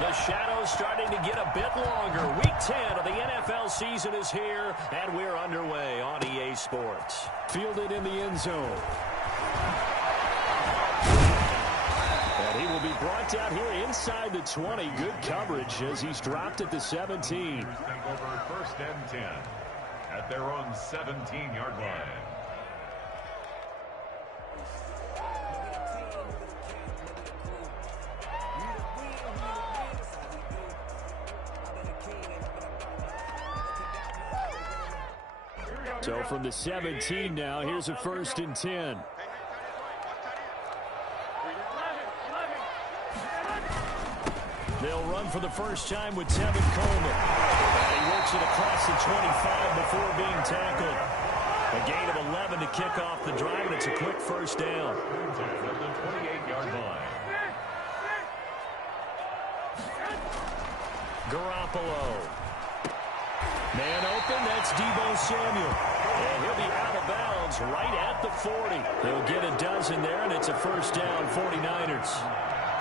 The shadow's starting to get a bit longer. Week 10 of the NFL season is here, and we're underway on EA Sports. Fielded in the end zone. And he will be brought down here inside the 20. Good coverage as he's dropped at the 17. Over 1st and 10 at their own 17-yard line. So from the 17 now, here's a 1st and 10. They'll run for the first time with Tevin Coleman. And he works it across the 25 before being tackled. A gain of 11 to kick off the drive, and it's a quick first down. At the 28-yard line. Garoppolo. Man open, that's Deebo Samuel. And he'll be out of bounds right at the 40. He'll get a dozen there, and it's a first down, 49ers.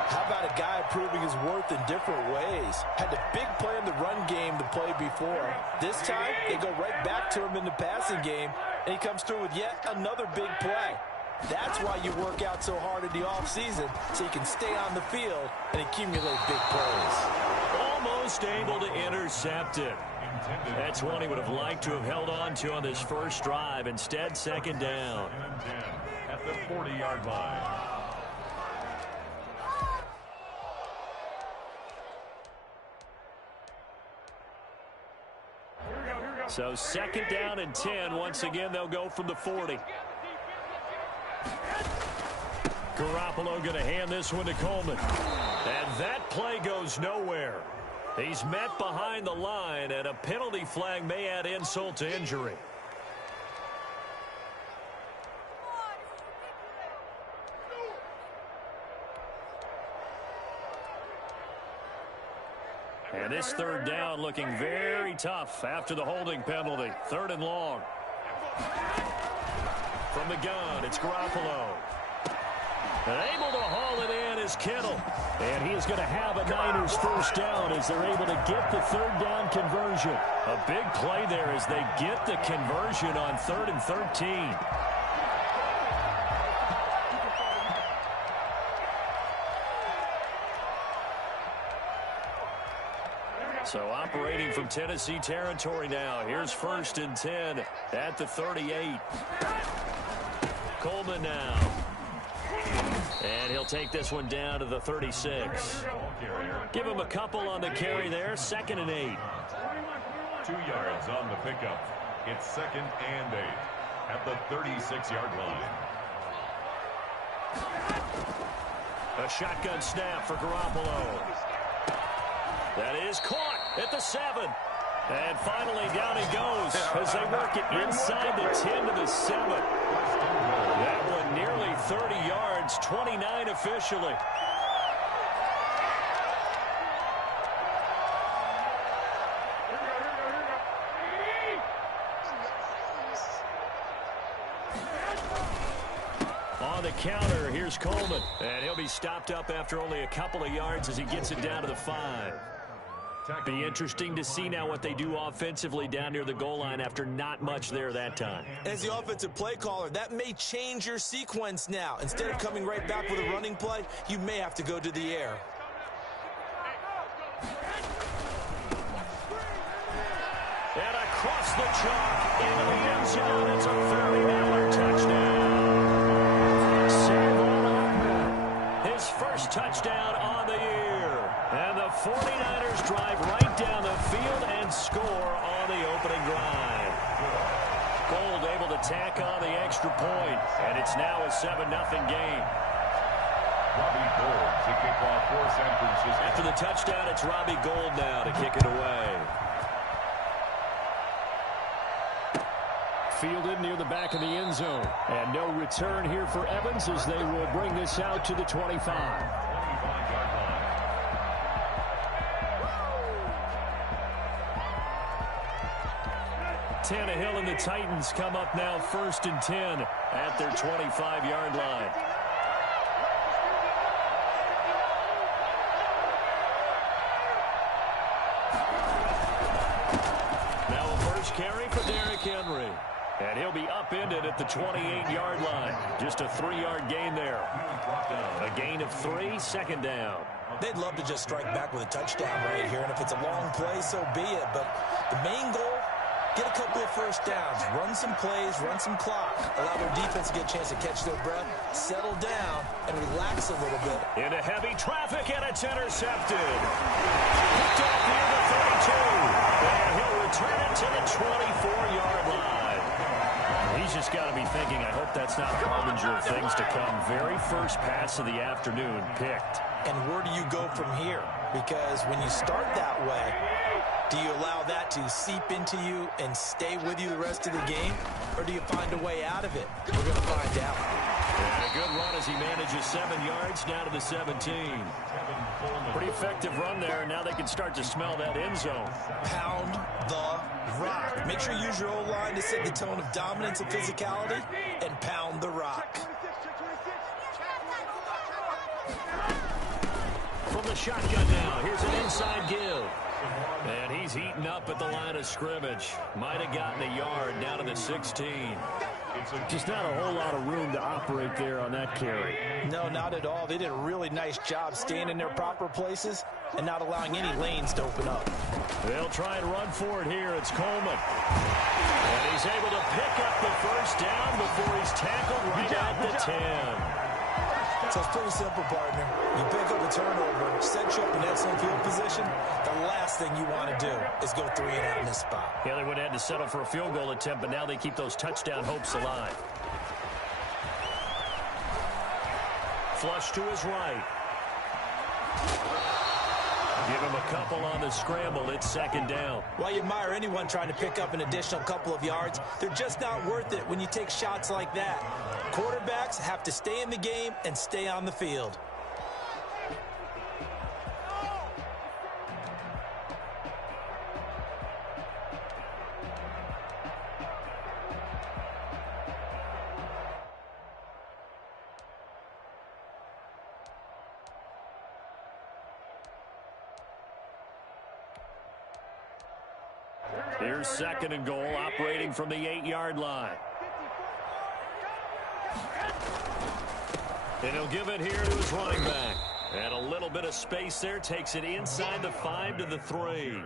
How about a guy proving his worth in different ways? Had a big play in the run game to play before. This time, they go right back to him in the passing game, and he comes through with yet another big play. That's why you work out so hard in the offseason, so you can stay on the field and accumulate big plays. Almost able to intercept it. That's one he would have liked to have held on to on this first drive. Instead, second down. At the 40-yard line. So second down and 10. Once again, they'll go from the 40. Garoppolo going to hand this one to Coleman. And that play goes nowhere. He's met behind the line, and a penalty flag may add insult to injury. And this third down looking very tough after the holding penalty. 3rd and long. From the gun, it's Garoppolo. And able to haul it in is Kittle. And he is going to have a Niners first down as they're able to get the 3rd down conversion. A big play there as they get the conversion on 3rd and 13. So operating from Tennessee territory now. Here's 1st and 10 at the 38. Coleman now. And he'll take this one down to the 36. Give him a couple on the carry there. 2nd and 8. 2 yards on the pickup. It's 2nd and 8 at the 36-yard line. A shotgun snap for Garoppolo. That is caught at the 7. And finally down he goes as they work it inside the 10 to the 7. That one nearly 30 yards, 29 officially. On the counter, here's Coleman. And he'll be stopped up after only a couple of yards as he gets it down to the 5. Be interesting to see now what they do offensively down near the goal line after not much there that time. As the offensive play caller, that may change your sequence now. Instead of coming right back with a running play, you may have to go to the air. And across the chalk into the end zone. It's a 30-yard touchdown. Salvon Ahmed, his first touchdown on the year. And the 49ers drive right down the field and score on the opening drive. Gold able to tack on the extra point, and it's now a 7-0 game. Robbie Gould to kick off for San Francisco. After the touchdown, it's Robbie Gould now to kick it away. Fielded near the back of the end zone. And no return here for Evans as they will bring this out to the 25. Tannehill and the Titans come up now 1st and 10 at their 25-yard line. carry for Derrick Henry. And he'll be upended at the 28-yard line. Just a 3-yard gain there. A gain of 3, second down. They'd love to just strike back with a touchdown right here, and if it's a long play, so be it. But the main goal, get a couple of first downs, run some plays, run some clock, allow their defense to get a chance to catch their breath, settle down, and relax a little bit. Into heavy traffic, and it's intercepted. Picked off near the 32. And he'll return it to the 24-yard line. He's just got to be thinking, I hope that's not a harbinger of things to come. Very first pass of the afternoon picked. And where do you go from here? Because when you start that way, do you allow that to seep into you and stay with you the rest of the game? Or do you find a way out of it? We're going to find out. And a good run as he manages 7 yards down to the 17. Pretty effective run there. Now they can start to smell that end zone. Pound the rock. Make sure you use your O-line to set the tone of dominance and physicality, and pound the rock. From the shotgun now, here's an inside give. And he's eaten up at the line of scrimmage. Might have gotten a yard down to the 16. Just not a whole lot of room to operate there on that carry. No, not at all. They did a really nice job staying in their proper places and not allowing any lanes to open up. They'll try and run for it here. It's Coleman. And he's able to pick up the first down before he's tackled right at the 10. So it's pretty simple, partner. You pick up a turnover, set you up in excellent field position. The last thing you want to do is go 3 and out in this spot. Yeah, they would have had to settle for a field goal attempt, but now they keep those touchdown hopes alive. Flush to his right. Give him a couple on the scramble. It's second down. Well, you admire anyone trying to pick up an additional couple of yards. They're just not worth it when you take shots like that. Quarterbacks have to stay in the game and stay on the field. Here's second and goal, operating from the 8-yard line. And he'll give it here to his running back. And a little bit of space there, takes it inside the 5 to the 3.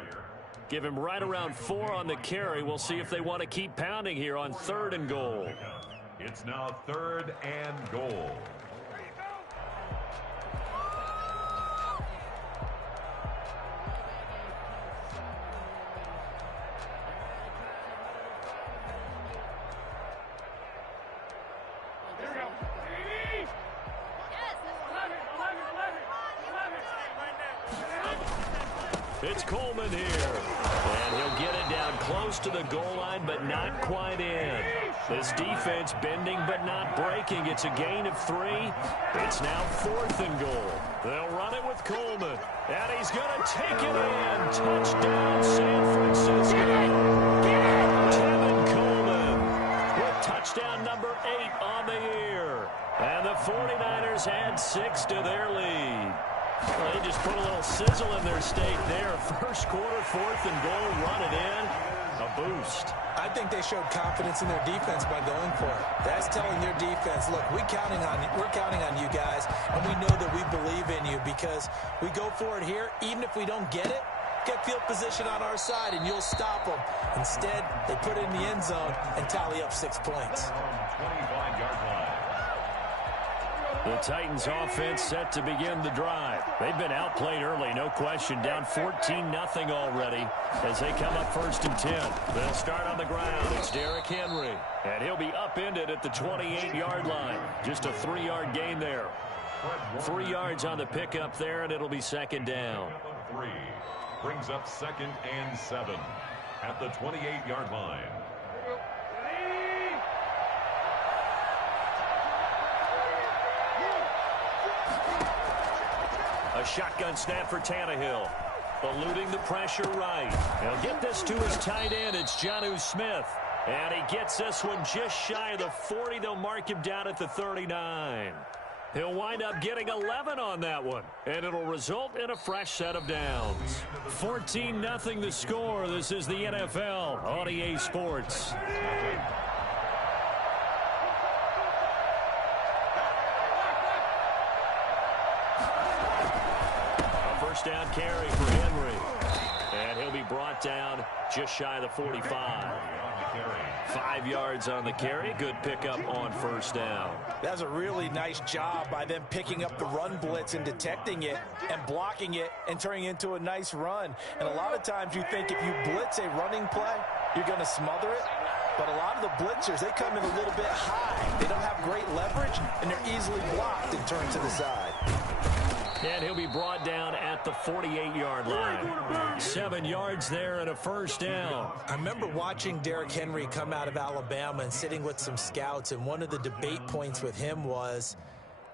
Give him right around 4 on the carry. We'll see if they want to keep pounding here on 3rd and goal. It's now 3rd and goal. It's Coleman here. And he'll get it down close to the goal line, but not quite in. This defense bending but not breaking. It's a gain of 3. It's now 4th and goal. They'll run it with Coleman. And he's going to take it in. Touchdown, San Francisco. Kevin Coleman with touchdown number 8 on the year. And the 49ers add 6 to their lead. Well, they just put a little sizzle in their steak there. First quarter, 4th and goal, run it in. A boost. I think they showed confidence in their defense by going for it. That's telling their defense, look, we're counting on you guys, and we know that we believe in you because we go for it here. Even if we don't get it, get field position on our side, and you'll stop them. Instead, they put it in the end zone and tally up 6 points. 25-yard line. The Titans offense set to begin the drive. They've been outplayed early, no question. Down 14-0 already as they come up 1st and 10. They'll start on the ground. It's Derrick Henry. And he'll be upended at the 28-yard line. Just a 3-yard gain there. 3 yards on the pickup there, and it'll be second down. 3 brings up 2nd and 7 at the 28-yard line. A shotgun snap for Tannehill. Eluding the pressure right. He'll get this to his tight end. It's Jonnu Smith. And he gets this one just shy of the 40. They'll mark him down at the 39. He'll wind up getting 11 on that one, and it'll result in a fresh set of downs. 14-0 the score. This is the NFL on EA Sports. A first down carry for Henry, and he'll be brought down just shy of the 45. 5 yards on the carry. Good pickup on first down. That's a really nice job by them picking up the run blitz and detecting it and blocking it and turning it into a nice run. And a lot of times you think if you blitz a running play, you're going to smother it. But a lot of the blitzers, they come in a little bit high. They don't have great leverage, and they're easily blocked and turned to the side. And he'll be brought down at the 48-yard line. 7 yards there and a first down. I remember watching Derrick Henry come out of Alabama and sitting with some scouts, and one of the debate points with him was,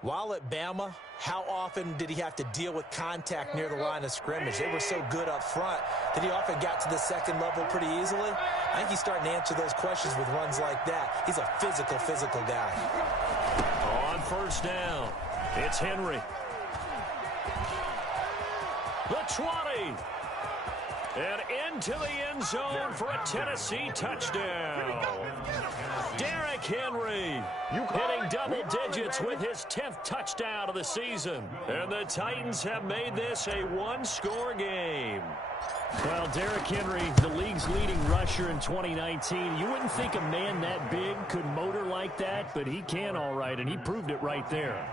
while at Bama, how often did he have to deal with contact near the line of scrimmage? They were so good up front that he often got to the second level pretty easily. I think he's starting to answer those questions with runs like that. He's a physical guy. On first down, it's Henry. The 20. And into the end zone for a Tennessee touchdown. Derrick Henry hitting double digits with his 10th touchdown of the season. And the Titans have made this a one-score game. Well, Derrick Henry, the league's leading rusher in 2019. You wouldn't think a man that big could motor like that, but he can all right, and he proved it right there.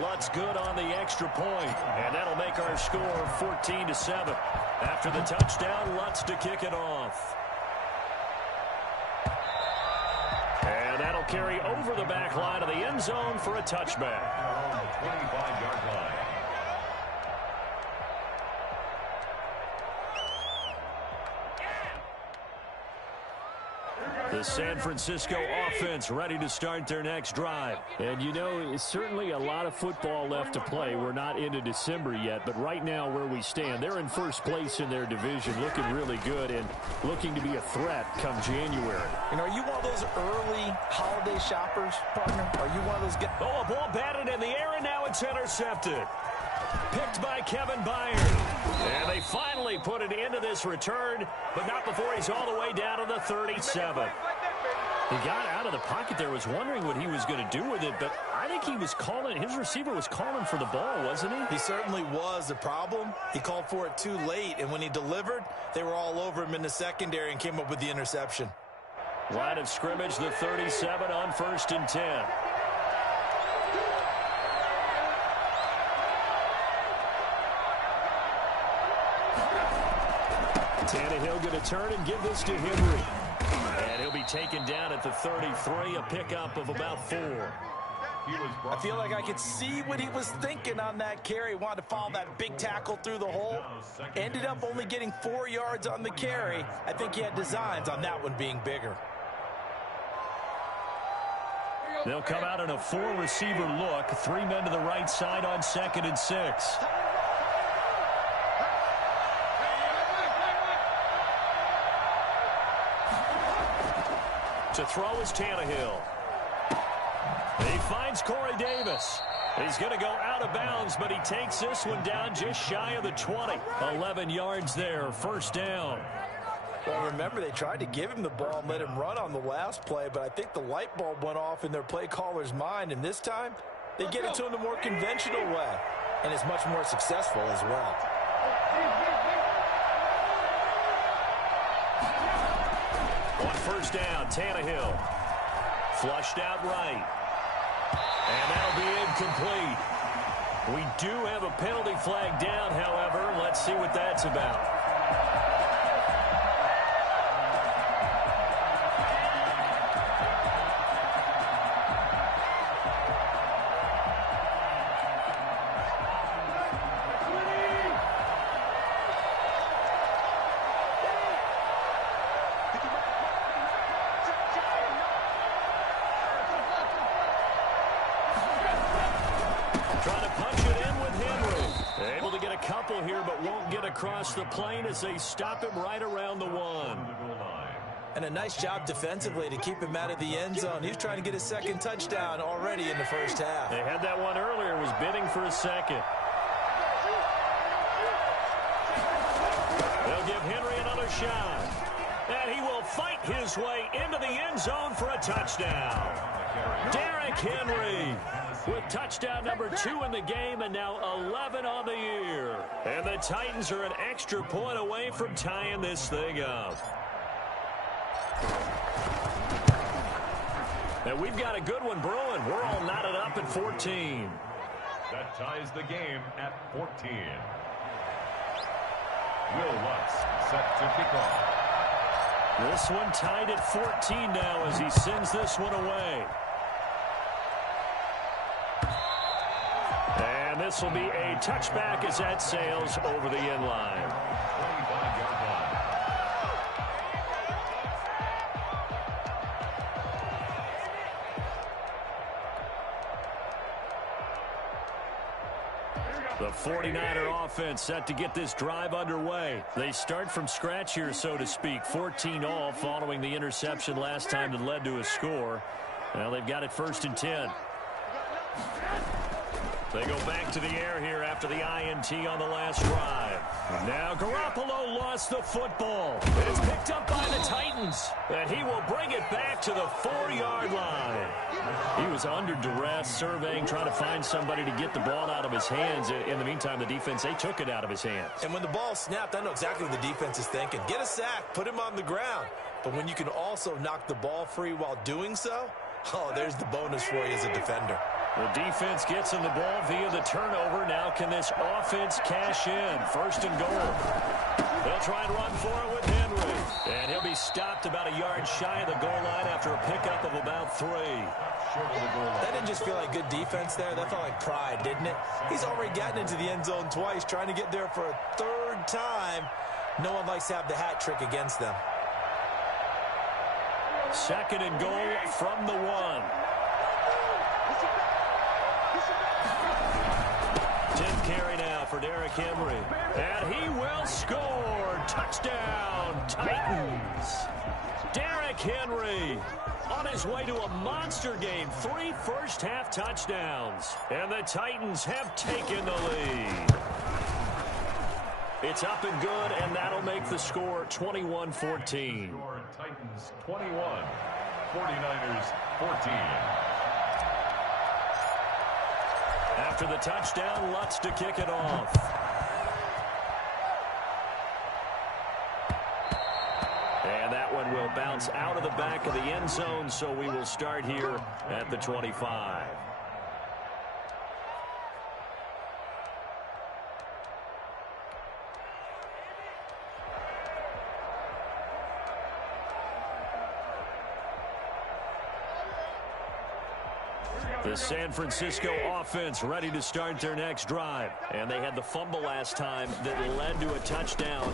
Lutz good on the extra point, and that'll make our score 14-7. After the touchdown, Lutz to kick it off. And that'll carry over the back line of the end zone for a touchback. 25-yard line. The San Francisco offense ready to start their next drive. And, you know, it's certainly a lot of football left to play. We're not into December yet, but right now where we stand, they're in first place in their division, looking really good and looking to be a threat come January. And are you one of those early holiday shoppers, partner? Are you one of those guys? Oh, a ball batted in the air, and now it's intercepted. Picked by Kevin Byard. And they finally put an end to this return, but not before he's all the way down to the 37. He got out of the pocket there, was wondering what he was going to do with it, but I think he was calling, his receiver was calling for the ball, wasn't he? He certainly was. The problem, he called for it too late, and when he delivered, they were all over him in the secondary and came up with the interception. Line of scrimmage, the 37 on 1st and 10. Tannehill going to turn and give this to Henry. And he'll be taken down at the 33, a pickup of about 4. I feel like I could see what he was thinking on that carry. Wanted to follow that big tackle through the hole. Ended up only getting 4 yards on the carry. I think he had designs on that one being bigger. They'll come out in a 4-receiver look. 3 men to the right side on 2nd and 6. To throw is Tannehill. He finds Corey Davis. He's going to go out of bounds, but he takes this one down just shy of the 20. 11 yards there, first down. Well, remember, they tried to give him the ball and let him run on the last play, but I think the light bulb went off in their play caller's mind, and this time they get it to him the more conventional way, and it's much more successful as well. On first down, Tannehill. Flushed out right. And that'll be incomplete. We do have a penalty flag down, however. Let's see what that's about. Here, but won't get across the plane as they stop him right around the 1. And a nice job defensively to keep him out of the end zone. He was trying to get his second touchdown already in the first half. They had that one earlier, was bidding for a second. They'll give Henry another shot. And he will fight his way into the end zone for a touchdown. Derrick Henry with touchdown number 2 in the game and now 11 on the year. And the Titans are an extra point away from tying this thing up. And we've got a good one brewing. We're all knotted up at 14. That ties the game at 14. Will Lutz set to kick off. This one tied at 14 now as he sends this one away. And this will be a touchback as that sails over the end line. 25-yard line. The 49er offense set to get this drive underway. They start from scratch here, so to speak. 14 all following the interception last time that led to a score. Now they've got it 1st and 10. They go back to the air here after the INT on the last drive. Now Garoppolo lost the football. It's picked up by the Titans. And he will bring it back to the 4-yard line. He was under duress, surveying, trying to find somebody to get the ball out of his hands. In the meantime, the defense, they took it out of his hands. And when the ball snapped, I know exactly what the defense is thinking. Get a sack, put him on the ground. But when you can also knock the ball free while doing so, oh, there's the bonus for you as a defender. The defense gets in the ball via the turnover. Now can this offense cash in? 1st and goal. They'll try and run for it with Henry. And he'll be stopped about a yard shy of the goal line after a pickup of about 3. That didn't just feel like good defense there. That felt like pride, didn't it? He's already gotten into the end zone twice, trying to get there for a 3rd time. No one likes to have the hat trick against them. 2nd and goal from the 1. 10th carry now for Derrick Henry. And he will score. Touchdown, Titans. Derrick Henry on his way to a monster game. 3 first-half touchdowns. And the Titans have taken the lead. It's up and good, and that'll make the score 21-14. Titans 21, 49ers 14. After the touchdown, Lutz to kick it off. And that one will bounce out of the back of the end zone, so we will start here at the 25. The San Francisco offense ready to start their next drive. And they had the fumble last time that led to a touchdown.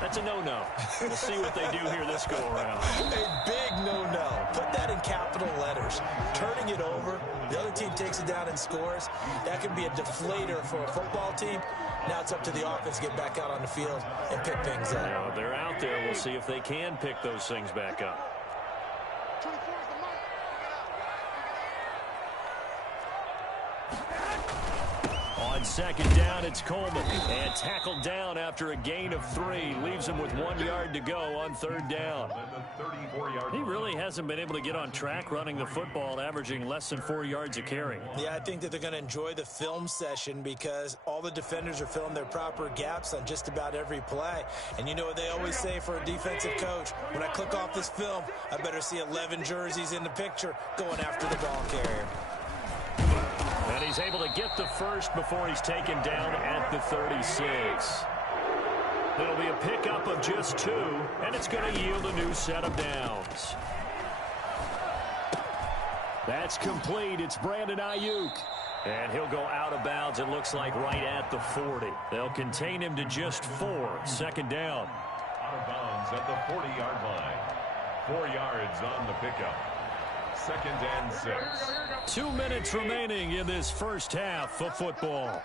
That's a no-no. We'll see what they do here this go-around. A big no-no. Put that in capital letters. Turning it over, the other team takes it down and scores. That can be a deflator for a football team. Now it's up to the offense to get back out on the field and pick things up. Now, they're out there. We'll see if they can pick those things back up. On 2nd down, it's Coleman. And tackled down after a gain of 3. Leaves him with 1 yard to go on 3rd down. He really hasn't been able to get on track running the football, averaging less than 4 yards a carry. Yeah, I think that they're going to enjoy the film session because all the defenders are filling their proper gaps on just about every play. And you know what they always say for a defensive coach? When I click off this film, I better see 11 jerseys in the picture going after the ball carrier. And he's able to get the first before he's taken down at the 36. It'll be a pickup of just 2, and it's going to yield a new set of downs. That's complete. It's Brandon Ayuk. And he'll go out of bounds, it looks like, right at the 40. They'll contain him to just 4. 2nd down. Out of bounds at the 40-yard line. 4 yards on the pickup. 2nd and 6. 2 minutes remaining in this first half of football.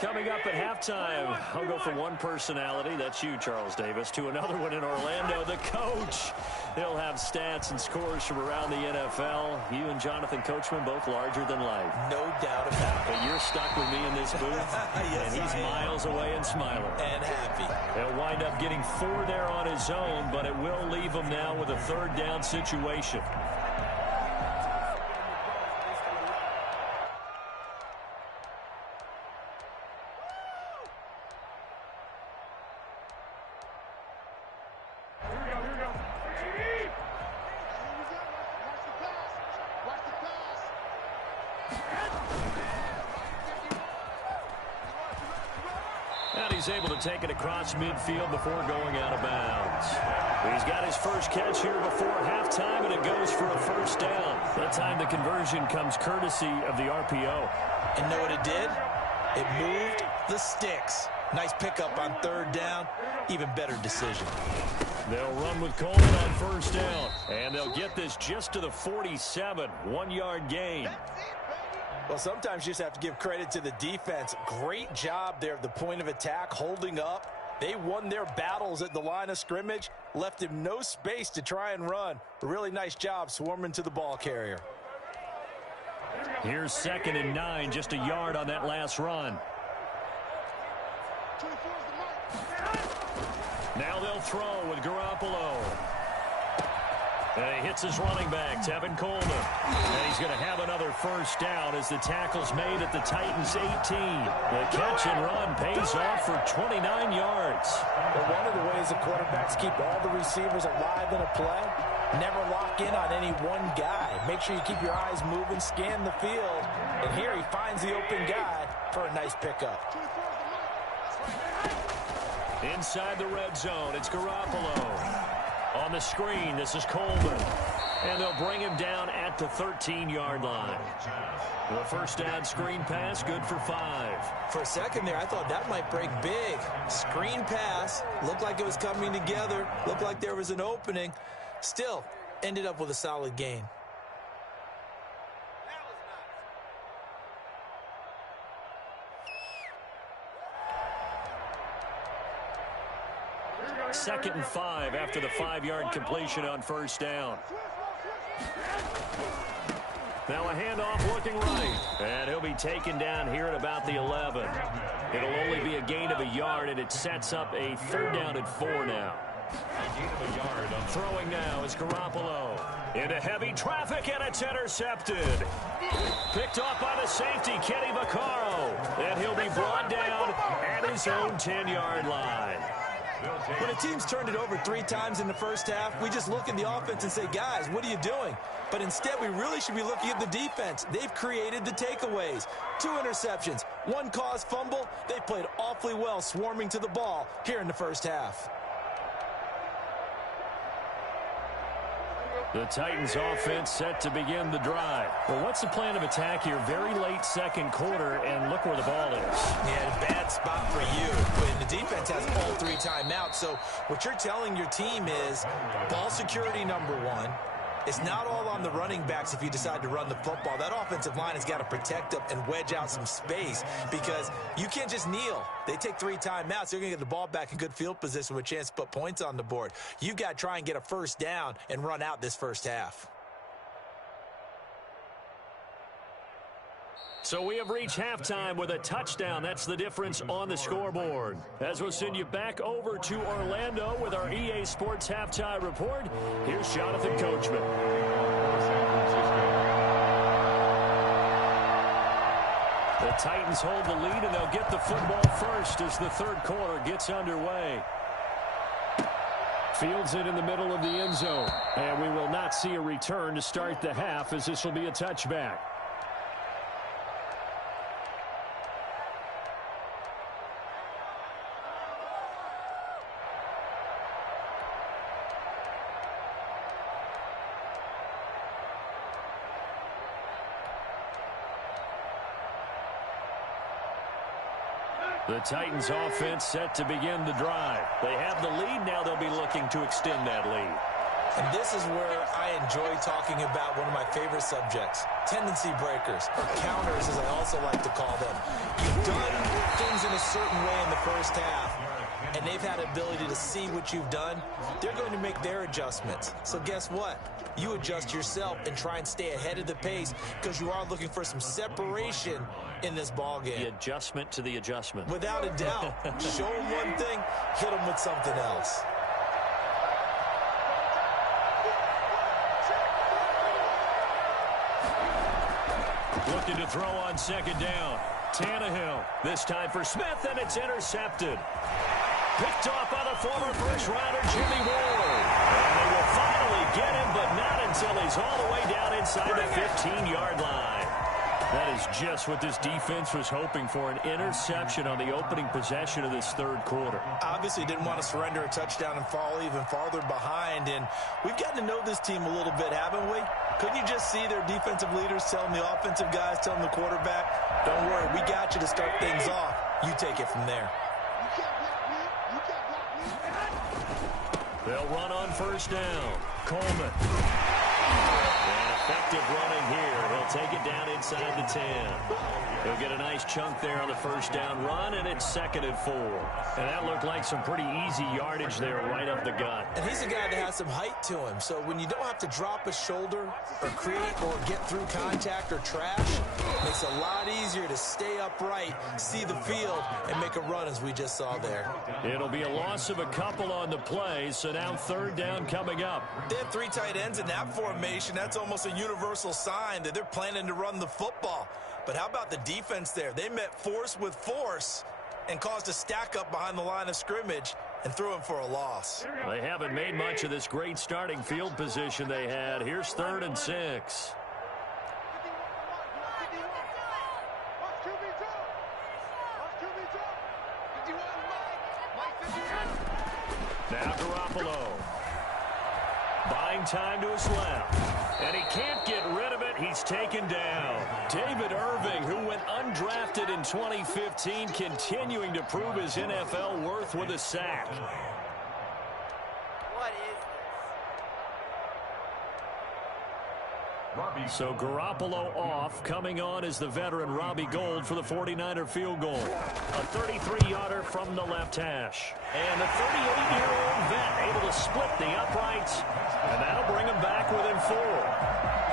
Coming up at halftime, I'll go from one personality, that's you, Charles Davis, to another one in Orlando, the coach. He'll have stats and scores from around the NFL. You and Jonathan Coachman, both larger than life. No doubt about it. But you're stuck with me in this booth, Yes, and he's miles away and smiling. And happy. He'll wind up getting 4 there on his own, but it will leave him now with a third down situation. And he's able to take it across midfield before going out of bounds. He's got his first catch here before halftime, and it goes for a first down. That time the conversion comes courtesy of the RPO. And know what it did? It moved the sticks. Nice pickup on third down. Even better decision. They'll run with Coleman on first down. And they'll get this just to the 47. 1-yard gain. Well, sometimes you just have to give credit to the defense. Great job there at the point of attack, holding up. They won their battles at the line of scrimmage, left him no space to try and run. A really nice job swarming to the ball carrier. Here's 2nd and 9, just a yard on that last run. Now they'll throw with Garoppolo. And he hits his running back, Tevin Coleman. And he's going to have another first down as the tackle's made at the Titans' 18. The catch and run pays off for 29 yards. Well, one of the ways the quarterbacks keep all the receivers alive in a play, never lock in on any one guy. Make sure you keep your eyes moving, scan the field. And here he finds the open guy for a nice pickup. Inside the red zone, it's Garoppolo. On the screen, this is Coleman. And they'll bring him down at the 13-yard line. The first down screen pass, good for 5. For a second there, I thought that might break big. Screen pass, looked like it was coming together, looked like there was an opening. Still, ended up with a solid gain. Second and 5 after the 5-yard completion on first down. Now a handoff looking right. And he'll be taken down here at about the 11. It'll only be a gain of a yard, and it sets up a third down and 4 now. Throwing now is Garoppolo. Into heavy traffic, and it's intercepted. Picked off by the safety, Kenny Vaccaro. And he'll be brought down at his own 10-yard line. When a team's turned it over 3 times in the first half, we just look at the offense and say, guys, what are you doing? But instead, we really should be looking at the defense. They've created the takeaways. 2 interceptions, 1 caused fumble. They played awfully well swarming to the ball here in the first half. The Titans offense set to begin the drive. Well, what's the plan of attack here? Very late second quarter, and look where the ball is. Yeah, bad spot for you. When the defense has all 3 timeouts. So what you're telling your team is ball security number 1. It's not all on the running backs if you decide to run the football. That offensive line has got to protect them and wedge out some space because you can't just kneel. They take 3 timeouts. They're going to get the ball back in good field position with a chance to put points on the board. You've got to try and get a first down and run out this first half. So we have reached halftime with a touchdown. That's the difference on the scoreboard. As we'll send you back over to Orlando with our EA Sports Halftime Report, here's Jonathan Coachman. The Titans hold the lead, and they'll get the football first as the third quarter gets underway. Fields it in the middle of the end zone. And we will not see a return to start the half, as this will be a touchback. The Titans offense set to begin the drive. They have the lead. Now they'll be looking to extend that lead. And this is where I enjoy talking about one of my favorite subjects, tendency breakers, or counters as I also like to call them. You've done things in a certain way in the first half, and they've had the ability to see what you've done. They're going to make their adjustments. So guess what? You adjust yourself and try and stay ahead of the pace because you are looking for some separation in this ball game. The adjustment to the adjustment. Without a doubt. Show them one thing, hit them with something else. Looking to throw on second down. Tannehill, this time for Smith, and it's intercepted. Picked off by the former first-rounder Jimmy Ward. And they will finally get him, but not until he's all the way down inside the 15-yard line. That is just what this defense was hoping for, an interception on the opening possession of this third quarter. Obviously didn't want to surrender a touchdown and fall even farther behind, and we've gotten to know this team a little bit, haven't we? Couldn't you just see their defensive leaders telling the offensive guys, telling the quarterback, don't worry, we got you to start things off. You take it from there. They'll run on first down. Coleman. And effective running here. He'll take it down inside the 10. He'll get a nice chunk there on the first down run, and it's 2nd and 4. And that looked like some pretty easy yardage there right up the gut. And he's a guy that has some height to him. So when you don't have to drop a shoulder or create or get through contact or trash, it makes it a lot easier to stay upright, see the field, and make a run as we just saw there. It'll be a loss of a couple on the play, so now 3rd down coming up. They have 3 tight ends in that formation. That's almost a universal sign that they're planning to run the football. But how about the defense there? They met force with force and caused a stack up behind the line of scrimmage and threw him for a loss. They haven't made much of this great starting field position they had. Here's 3rd and 6. Now Garoppolo. Buying time to his left. And he can't get rid of it. He's taken down. David Irving, who went undrafted in 2015, continuing to prove his NFL worth with a sack. What is this? So Garoppolo off. Coming on is the veteran Robbie Gould for the 49er field goal. A 33-yarder from the left hash. And the 38-year-old vet able to split the uprights. And that'll bring him back within 4.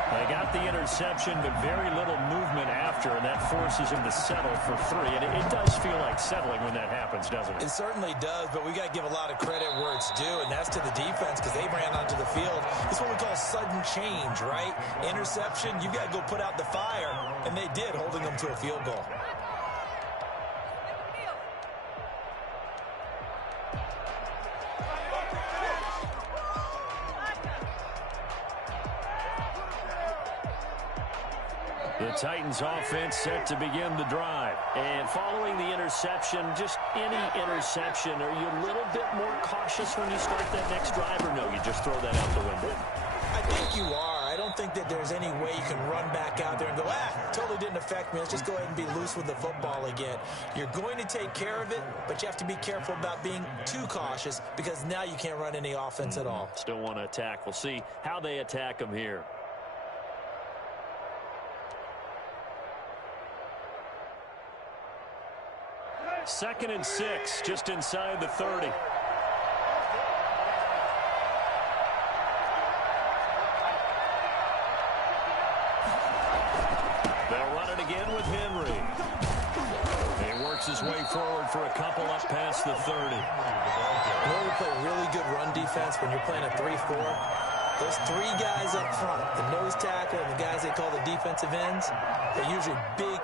They got the interception, but very little movement after, and that forces him to settle for 3. And it does feel like settling when that happens, doesn't it? It certainly does, but we got to give a lot of credit where it's due, and that's to the defense because they ran onto the field. It's what we call sudden change, right? Interception, you got to go put out the fire, and they did, holding them to a field goal. The Titans offense set to begin the drive. And following the interception, just any interception, are you a little bit more cautious when you start that next drive, or no, you just throw that out the window? I think you are. I don't think that there's any way you can run back out there and go, totally didn't affect me. Let's just go ahead and be loose with the football again. You're going to take care of it, but you have to be careful about being too cautious because now you can't run any offense at all. Still want to attack. We'll see how they attack them here. Second and 6, just inside the 30. They'll run it again with Henry. He works his way forward for a couple up past the 30. In order to play really good run defense when you're playing a 3-4, those 3 guys up front, the nose tackle and the guys they call the defensive ends, they're usually big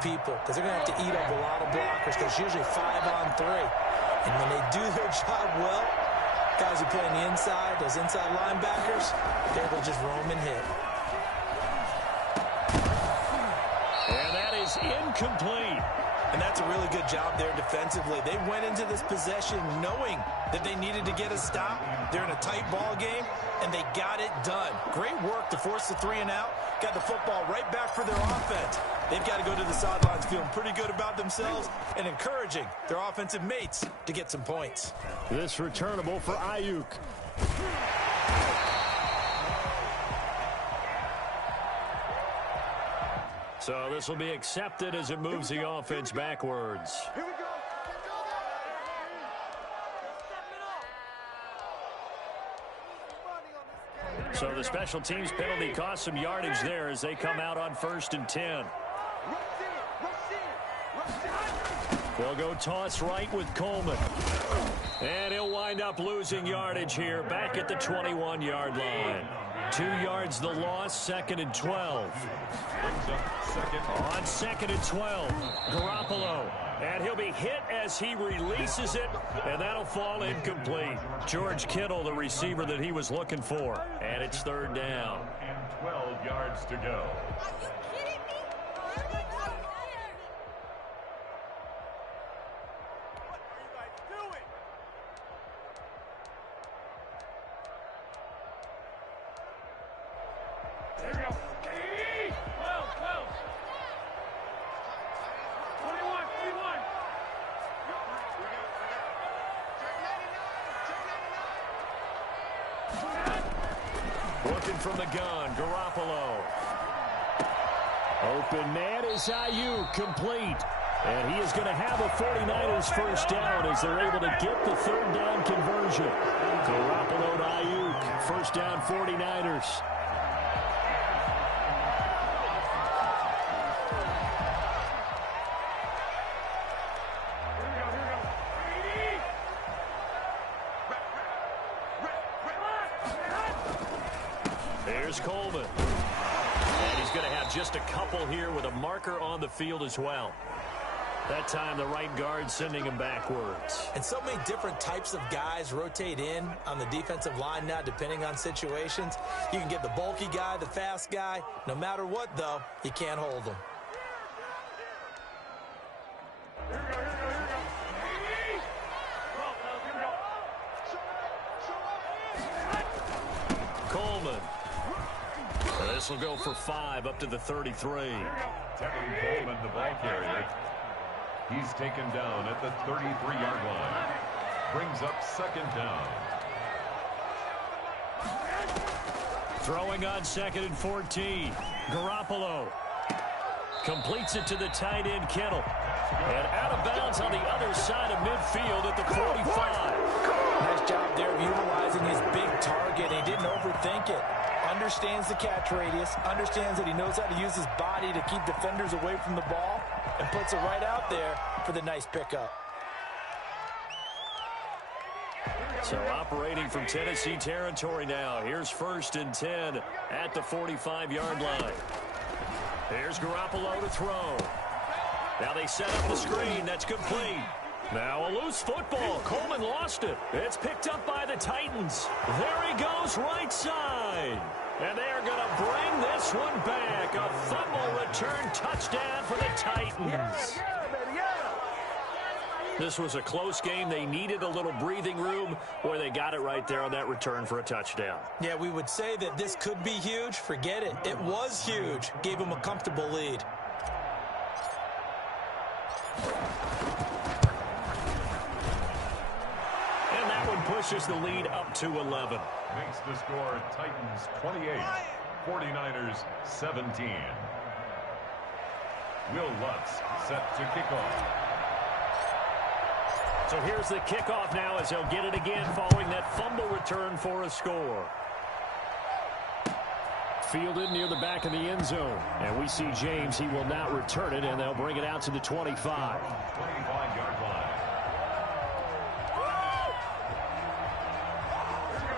people because they're going to have to eat up a lot of blockers because it's usually 5-on-3. And when they do their job well, guys who play on the inside, those inside linebackers, they're able to just roam and hit. And that is incomplete. And that's a really good job there defensively. They went into this possession knowing that they needed to get a stop. They're in a tight ball game, and they got it done. Great work to force the 3 and out. Got the football right back for their offense. They've got to go to the sidelines feeling pretty good about themselves and encouraging their offensive mates to get some points. This returnable for Ayuk. So this will be accepted as it moves the offense backwards. So the special teams penalty cost some yardage there as they come out on 1st and 10. They'll go toss right with Coleman. And he'll wind up losing yardage here back at the 21-yard line. 2 yards the loss, 2nd and 12. On 2nd and 12, Garoppolo. And he'll be hit as he releases it, and that'll fall incomplete. George Kittle, the receiver that he was looking for. And it's 3rd down. And 12 yards to go. Looking from the gun, Garoppolo. Open man is Ayuk, complete. And he is going to have a 49ers first down as they're able to get the 3rd down conversion. Garoppolo to Ayuk, first down 49ers. Here's Coleman. And he's going to have just a couple here with a marker on the field as well. That time the right guard sending him backwards. And so many different types of guys rotate in on the defensive line now depending on situations. You can get the bulky guy, the fast guy. No matter what, though, you can't hold them. Coleman. This will go for 5 up to the 33. Tevin Coleman, the ball carrier. He's taken down at the 33-yard line. Brings up 2nd down. Throwing on 2nd and 14. Garoppolo completes it to the tight end, Kittle. And out of bounds on the other side of midfield at the 45. Nice job there of utilizing his big target. He didn't overthink it. Understands the catch radius, understands that he knows how to use his body to keep defenders away from the ball, and puts it right out there for the nice pickup. So operating from Tennessee territory now. Here's 1st and 10 at the 45-yard line. Here's Garoppolo to throw. Now they set up the screen. That's complete. Now a loose football. Coleman lost it. It's picked up by the Titans. There he goes, right side. And they are going to bring this one back. A fumble return touchdown for the Titans. This was a close game. They needed a little breathing room. Boy, they got it right there on that return for a touchdown. Yeah, we would say that this could be huge. Forget it. It was huge. Gave them a comfortable lead. And that one pushes the lead up to 11. Makes the score Titans 28, 49ers 17. Will Lutz set to kick off. So here's the kickoff now as they'll get it again following that fumble return for a score. Fielded near the back of the end zone. And we see James. He will not return it, and they'll bring it out to the 25. 25-yard line.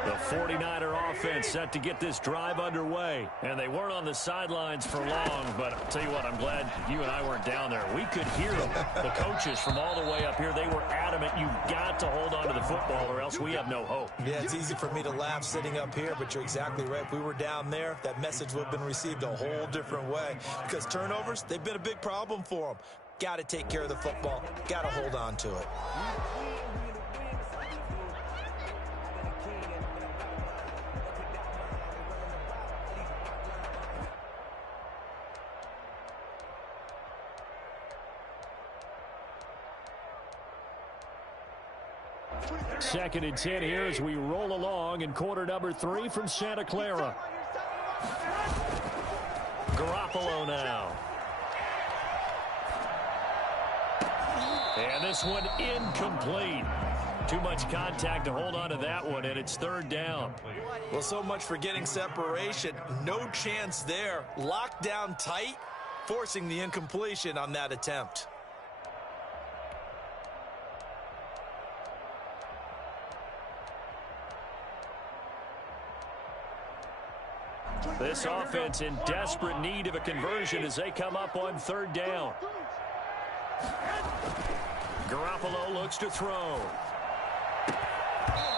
The 49er offense set to get this drive underway. And they weren't on the sidelines for long, but I'll tell you what, I'm glad you and I weren't down there. We could hear them. The coaches from all the way up here, they were adamant. You've got to hold on to the football or else we have no hope. Yeah, it's easy for me to laugh sitting up here, but you're exactly right. If we were down there, that message would have been received a whole different way. Because turnovers, they've been a big problem for them. Got to take care of the football. Got to hold on to it. Second and 10 here as we roll along in quarter number 3 from Santa Clara. Garoppolo now. And this one incomplete. Too much contact to hold on to that one, and it's third down. Well, so much for getting separation. No chance there. Locked down tight, forcing the incompletion on that attempt. This offense in desperate need of a conversion as they come up on third down. Garoppolo looks to throw.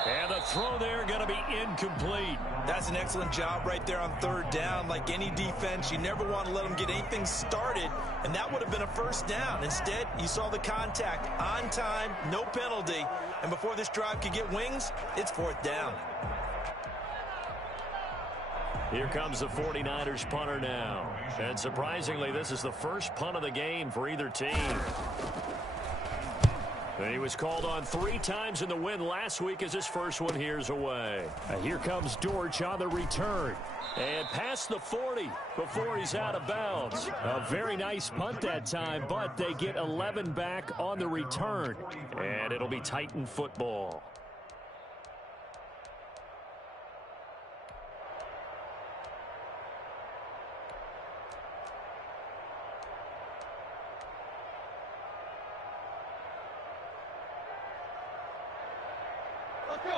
And the throw there going to be incomplete. That's an excellent job right there on third down. Like any defense, you never want to let them get anything started, and that would have been a first down. Instead, you saw the contact on time, no penalty, and before this drive could get wings, it's fourth down. Here comes the 49ers punter now. And surprisingly, this is the first punt of the game for either team. And he was called on 3 times in the win last week as his first one here's away. And here comes Dortch on the return. And past the 40 before he's out of bounds. A very nice punt that time, but they get 11 back on the return. And it'll be Titan football.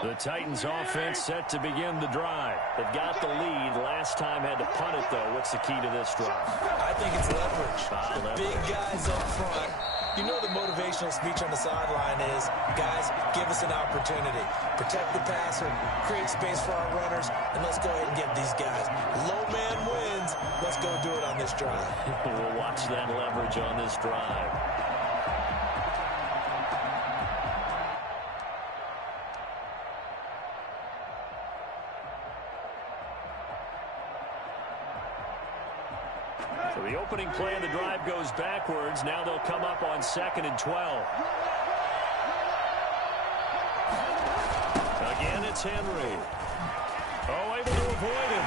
The Titans offense set to begin the drive. They've got the lead. Last time had to punt it, though. What's the key to this drive? I think it's leverage. Big guys up front. You know the motivational speech on the sideline is, guys, give us an opportunity. Protect the passer, create space for our runners, and let's go ahead and get these guys. Low man wins. Let's go do it on this drive. We'll watch that leverage on this drive. So the opening play of the drive goes backwards. Now they'll come up on 2nd and 12. Again, it's Henry. Oh, able to avoid him.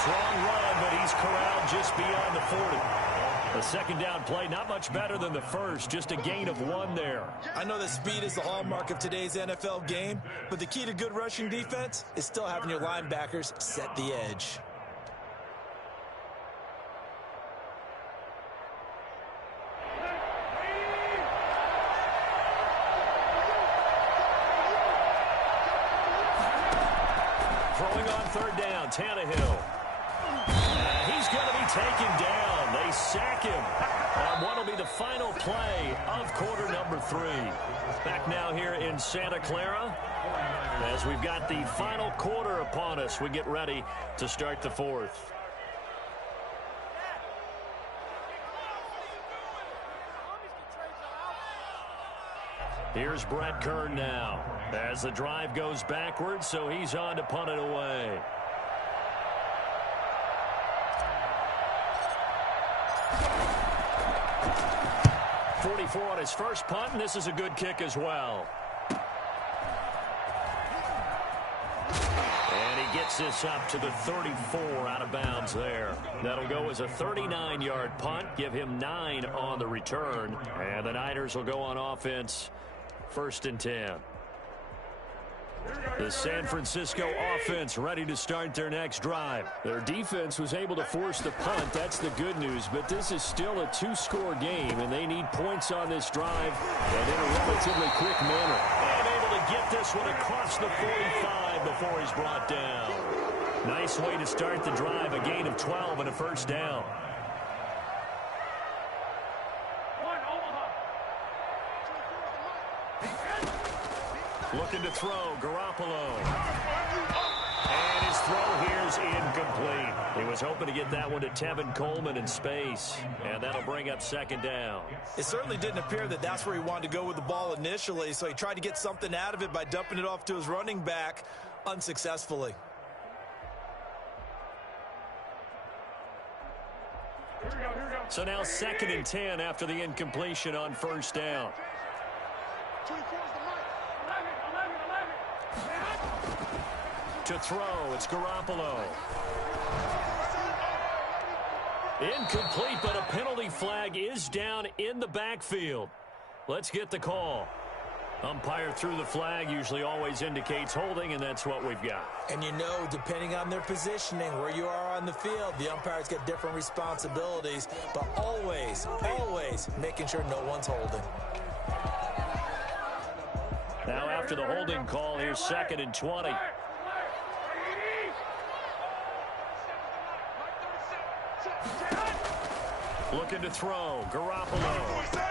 Strong run, but he's corralled just beyond the 40. The second down play, not much better than the first, just a gain of 1 there. I know that speed is the hallmark of today's NFL game, but the key to good rushing defense is still having your linebackers set the edge. Throwing on third down, Tannehill. He's going to be taken down. They sack him on what will be the final play of quarter number 3. Back now here in Santa Clara as we've got the final quarter upon us. We get ready to start the 4th. Here's Brett Kern now as the drive goes backwards, so he's on to punt it away. .44 on his first punt, and this is a good kick as well. And he gets this up to the 34 out of bounds there. That'll go as a 39-yard punt, give him 9 on the return. And the Niners will go on offense. 1st and 10. The San Francisco offense ready to start their next drive. Their defense was able to force the punt. That's the good news. But this is still a 2-score game, and they need points on this drive and in a relatively quick manner. And able to get this one across the 45 before he's brought down. Nice way to start the drive. A gain of 12 and a first down. Looking to throw, Garoppolo. And his throw here's incomplete. He was hoping to get that one to Tevin Coleman in space. And that'll bring up 2nd down. It certainly didn't appear that that's where he wanted to go with the ball initially, so he tried to get something out of it by dumping it off to his running back unsuccessfully. So now 2nd and 10 after the incompletion on first down. To throw, it's Garoppolo. Incomplete, but a penalty flag is down in the backfield. Let's get the call. Umpire threw the flag, usually always indicates holding, and that's what we've got. And you know, depending on their positioning, where you are on the field, the umpires get different responsibilities, but always making sure no one's holding. Now after the holding call, here's 2nd and 20. Looking to throw, Garoppolo.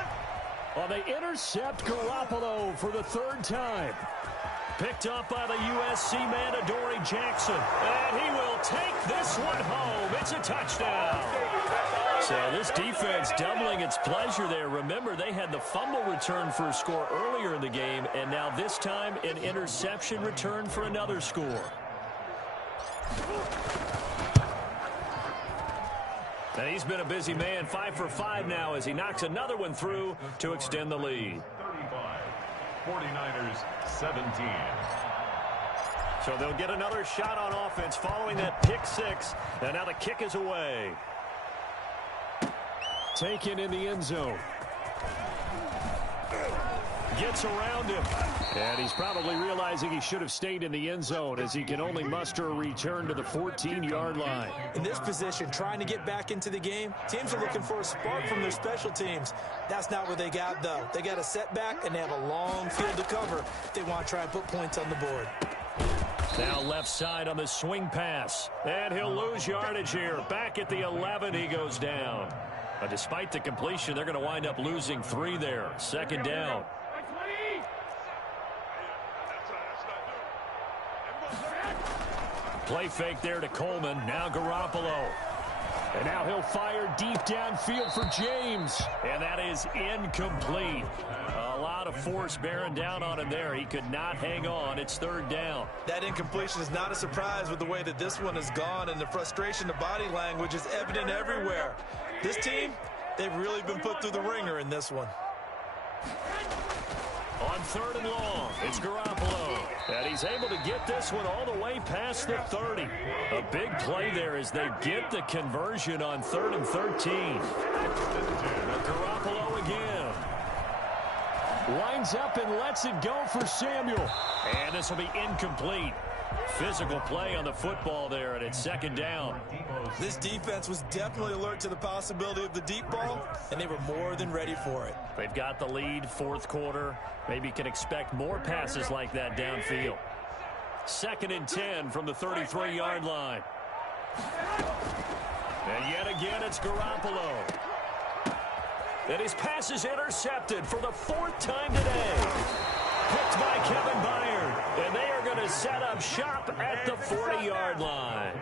Well, they intercept Garoppolo for the 3rd time. Picked up by the USC man, Adoree Jackson. And he will take this one home. It's a touchdown. So this defense doubling its pleasure there. Remember, they had the fumble return for a score earlier in the game, and now this time an interception return for another score. And he's been a busy man, 5 for 5 now as he knocks another one through to extend the lead. 35, 49ers 17. So they'll get another shot on offense following that pick 6. And now the kick is away. Taken in the end zone. Gets around him. And he's probably realizing he should have stayed in the end zone as he can only muster a return to the 14-yard line. In this position, trying to get back into the game, teams are looking for a spark from their special teams. That's not what they got, though. They got a setback, and they have a long field to cover if they want to try and put points on the board. Now left side on the swing pass. And he'll lose yardage here. Back at the 11, he goes down. But despite the completion, they're going to wind up losing 3 there. 2nd down. Play fake there to Coleman. Now Garoppolo. And now he'll fire deep downfield for James. And that is incomplete. A lot of force bearing down on him there. He could not hang on. It's 3rd down. That incompletion is not a surprise with the way that this one has gone, and the frustration, the body language is evident everywhere. This team, they've really been put through the ringer in this one. On 3rd and long, it's Garoppolo. And he's able to get this one all the way past the 30. A big play there as they get the conversion on 3rd and 13. Garoppolo again. Lines up and lets it go for Samuel. And this will be incomplete. Physical play on the football there, and it's 2nd down. This defense was definitely alert to the possibility of the deep ball, and they were more than ready for it. They've got the lead, 4th quarter. Maybe can expect more passes like that downfield. 2nd and 10 from the 33-yard line. And yet again, it's Garoppolo. And his pass is intercepted for the 4th time today. Picked by Kevin Byard. And they are going to set up shop at the 40-yard line.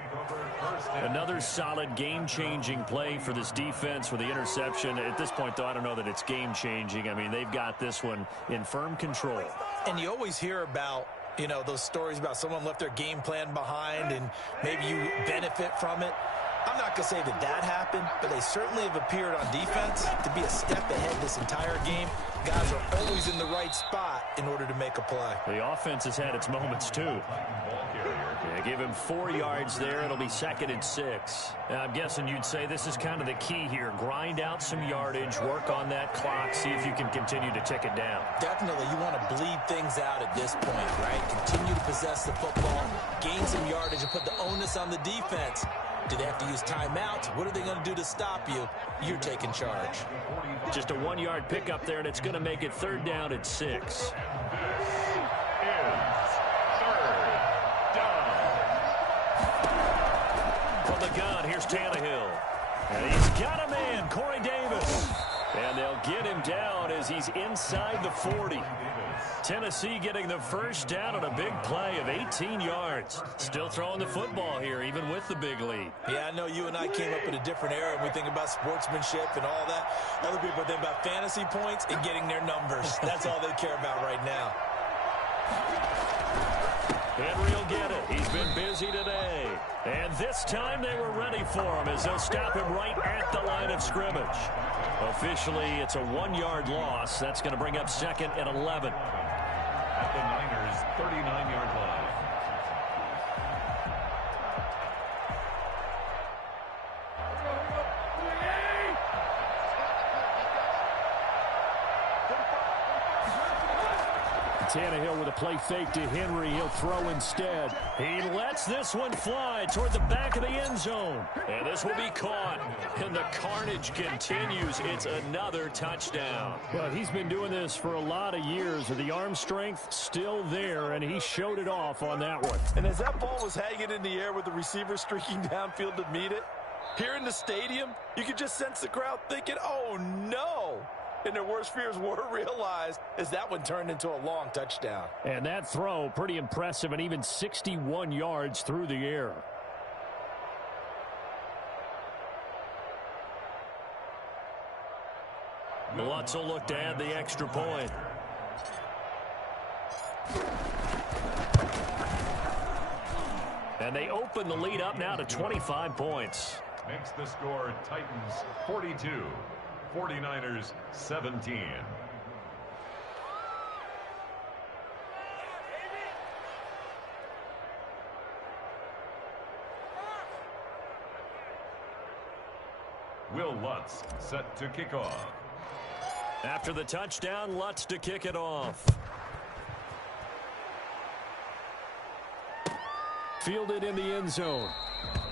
Another solid game-changing play for this defense with the interception. At this point, though, I don't know that it's game-changing. I mean, they've got this one in firm control. And you always hear about, you know, those stories about someone left their game plan behind and maybe you benefit from it. I'm not going to say that that happened, but they certainly have appeared on defense to be a step ahead this entire game. Guys are always in the right spot in order to make a play. The offense has had its moments, too. Yeah, give him 4 yards there. It'll be 2nd and 6. Now, I'm guessing you'd say this is kind of the key here. Grind out some yardage, work on that clock, see if you can continue to tick it down. Definitely, you want to bleed things out at this point, right? Continue to possess the football, gain some yardage, and put the onus on the defense. Do they have to use timeouts? What are they going to do to stop you? You're taking charge. Just a 1-yard pickup there, and it's going to make it 3rd down at 6. From the gun, here's Tannehill. And he's got a man, Corey Davis. And they'll get him down as he's inside the 40. Tennessee getting the first down on a big play of 18 yards. Still throwing the football here, even with the big lead. Yeah, I know you and I came up in a different era, and we think about sportsmanship and all that. Other people think about fantasy points and getting their numbers. That's all they care about right now. Henry will get it. He's been busy today. And this time they were ready for him as they'll stop him right at the line of scrimmage. Officially, it's a 1-yard loss. That's going to bring up 2nd and 11. At the Niners' 39-yard line. Tannehill with a play fake to Henry. He'll throw instead. He lets this one fly toward the back of the end zone. And this will be caught. And the carnage continues. It's another touchdown. Well, he's been doing this for a lot of years. The arm strength still there, and he showed it off on that one. And as that ball was hanging in the air with the receiver streaking downfield to meet it, here in the stadium, you could just sense the crowd thinking, oh, no. And their worst fears were realized as that one turned into a long touchdown. And that throw, pretty impressive, and even 61 yards through the air. Lutz will look to add the extra point. And they open the lead up now to 25 points. Makes the score Titans 42, 49ers 17. Will Lutz set to kick off. After the touchdown, Lutz to kick it off. Fielded in the end zone.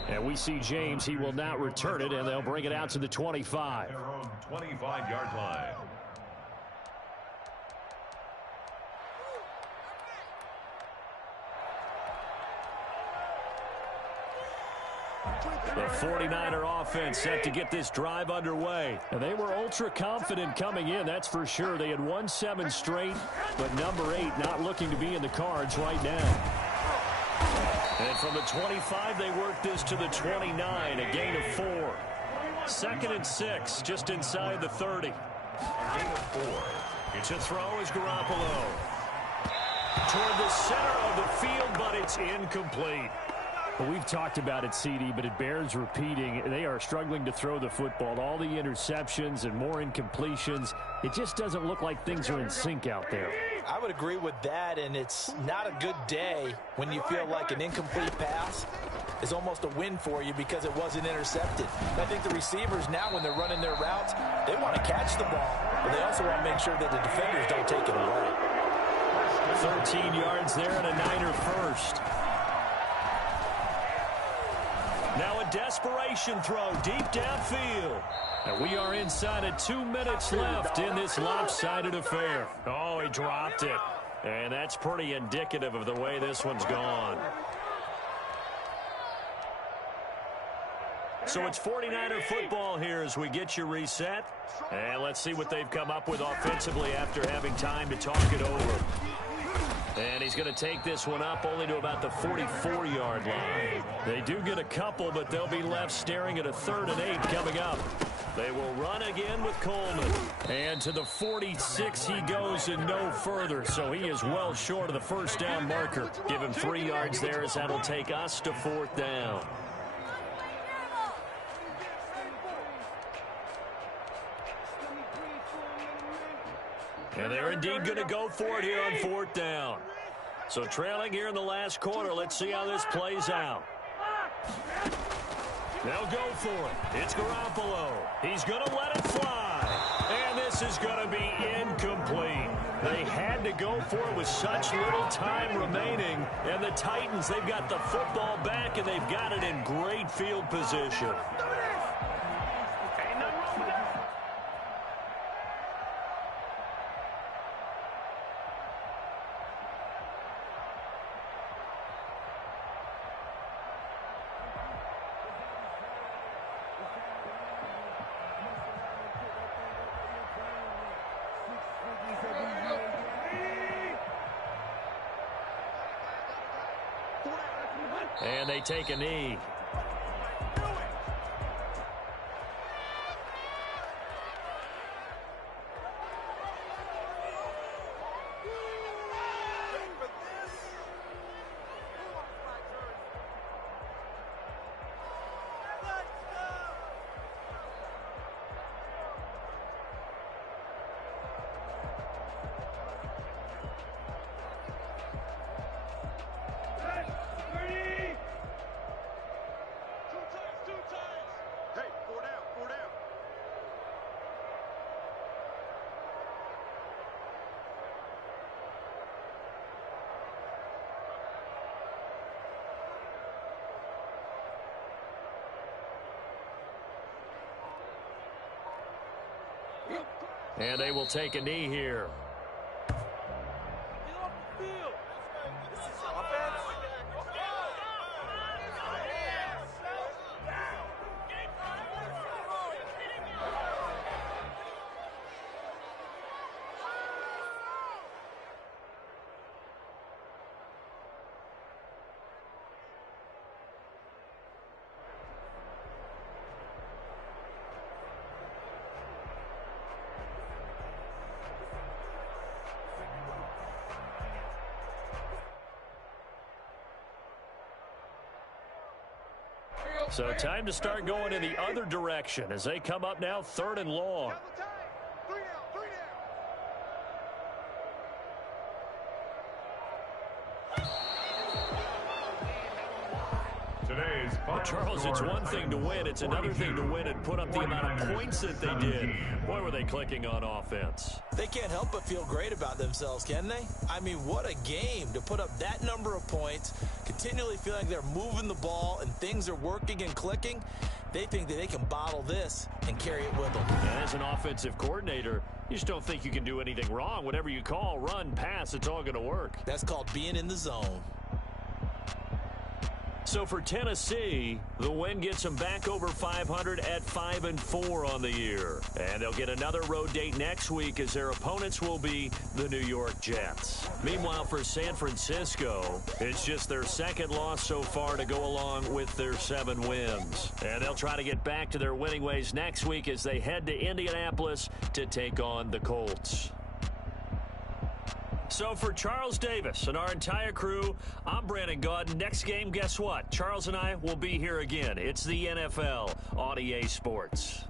And we see James. He will not return it, and they'll bring it out to the 25. Their own 25-yard line. The 49er offense set to get this drive underway. And they were ultra confident coming in, that's for sure. They had won 7 straight, but number 8 not looking to be in the cards right now. And from the 25, they work this to the 29, a gain of 4. 2nd and 6, just inside the 30. Gain of 4. It's a throw as Garoppolo. Toward the center of the field, but it's incomplete. Well, we've talked about it, CD, but it bears repeating. They are struggling to throw the football. All the interceptions and more incompletions. It just doesn't look like things are in sync out there. I would agree with that, and it's not a good day when you feel like an incomplete pass is almost a win for you because it wasn't intercepted. I think the receivers now, when they're running their routes, they want to catch the ball, but they also want to make sure that the defenders don't take it away. 13 yards there and a Niner first. Now a desperation throw deep downfield. And we are inside of 2 minutes left in this lopsided affair. Oh, he dropped it. And that's pretty indicative of the way this one's gone. So it's 49er football here as we get you reset. And let's see what they've come up with offensively after having time to talk it over. And he's going to take this one up only to about the 44-yard line. They do get a couple, but they'll be left staring at a 3rd and 8 coming up. They will run again with Coleman. And to the 46 he goes and no further. So he is well short of the first down marker. Give him 3 yards there as that'll take us to 4th down. And they're indeed going to go for it here on 4th down. So trailing here in the last quarter. Let's see how this plays out. They'll go for it. It's Garoppolo. He's going to let it fly. And this is going to be incomplete. They had to go for it with such little time remaining. And the Titans, they've got the football back, and they've got it in great field position. And they take a knee. And they will take a knee here. So time to start going in the other direction as they come up now 3rd and long. Well, Charles, it's one thing to win. It's another thing to win and put up the amount of points that they did. Boy, were they clicking on offense. They can't help but feel great about themselves, can they? I mean, what a game to put up that number of points, continually feeling they're moving the ball and things are working and clicking. They think that they can bottle this and carry it with them. And as an offensive coordinator, you just don't think you can do anything wrong. Whatever you call, run, pass, it's all going to work. That's called being in the zone. So for Tennessee, the win gets them back over 500 at 5-4 on the year. And they'll get another road date next week as their opponents will be the New York Jets. Meanwhile, for San Francisco, it's just their 2nd loss so far to go along with their 7 wins. And they'll try to get back to their winning ways next week as they head to Indianapolis to take on the Colts. So for Charles Davis and our entire crew, I'm Brandon Gaudin. Next game, guess what? Charles and I will be here again. It's the NFL on EA Sports.